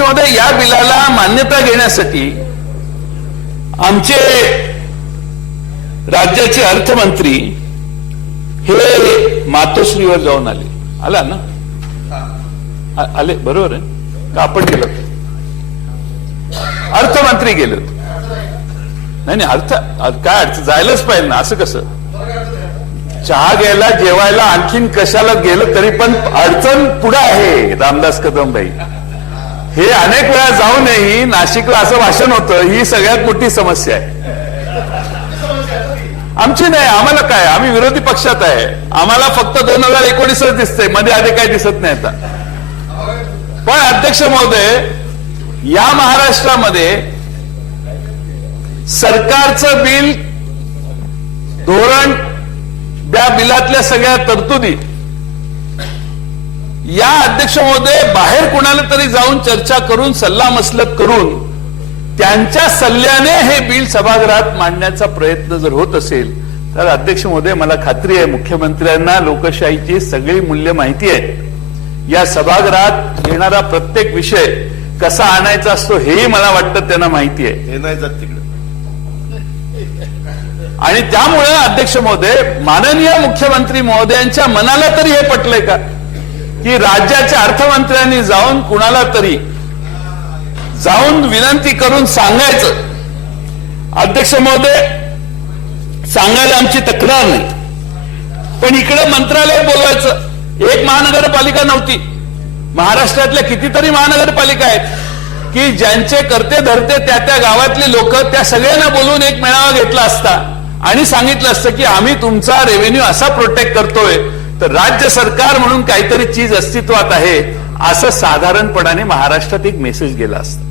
मध्ये या बिलाला मान्यता घेण्यासाठी आमचे राज्याचे अर्थमंत्री हे मातोश्रीवर जाऊन आले. आला ना? आ- आले. बरोबर आहे? का आपण गेलो? अर्थमंत्री गेले होते. नाही नाही अर्थ काय अर्थ? जायलाच पाहिजे ना असं कसं? चहा घ्यायला जेवायला आणखीन कशाला गेलं तरी पण अडचण पुढे आहे रामदास कदम भाई हे अनेक वेळा जाऊनही नाशिकला असं भाषण होतं ही सगळ्यात मोठी समस्या आहे. आमची नाही आम्हाला काय? आम्ही विरोधी पक्षात आहे. आम्हाला फक्त दोन हजार एकोणीसच दिसतंयमध्ये आधी काय दिसत नाही आता. पण अध्यक्ष महोदय या महाराष्ट्रामध्ये सरकारचं बिल धोरण त्या बिलातल्या सगळ्या तरतुदी या अध्यक्ष महोदय बाहेर कुणाला तरी जाऊन चर्चा करून सल्ला मसलत करून त्यांच्या सल्ल्याने हे बिल सभागृहात मांडण्याचा प्रयत्न जर होत असेल तर अध्यक्ष महोदय मला खात्री आहे मुख्यमंत्र्यांना लोकशाहीची सगळी मूल्य माहिती आहे. या सभागृहात येणारा प्रत्येक विषय कसा आणायचा असतो हेही मला वाटतं त्यांना माहिती आहे. हे नाही जात तिकडे. आणि त्यामुळे अध्यक्ष महोदय माननीय मुख्यमंत्री महोदयांच्या मनाला तरी हे पटलंय का? की राज्याच्या अर्थमंत्र्यांनी जाऊन कुणाला तरी जाऊन विनंती करून सांगायचं. अध्यक्ष महोदय सांगायला आमची तक्रार नाही. पण इकडे मंत्रालयात बोलवायचं. एक महानगरपालिका नव्हती. महाराष्ट्रातल्या कितीतरी महानगरपालिका आहेत की ज्यांचे करते धरते त्या त्या गावातले लोक त्या सगळ्यांना बोलून एक मेळावा घेतला असता आणि सांगितलं असतं की आम्ही तुमचा रेव्हेन्यू असा प्रोटेक्ट करतोय. तर राज्य सरकार म्हणून काहीतरी चीज अस्तित्वात आहे असं साधारणपणाने महाराष्ट्रात एक मेसेज गेला असता.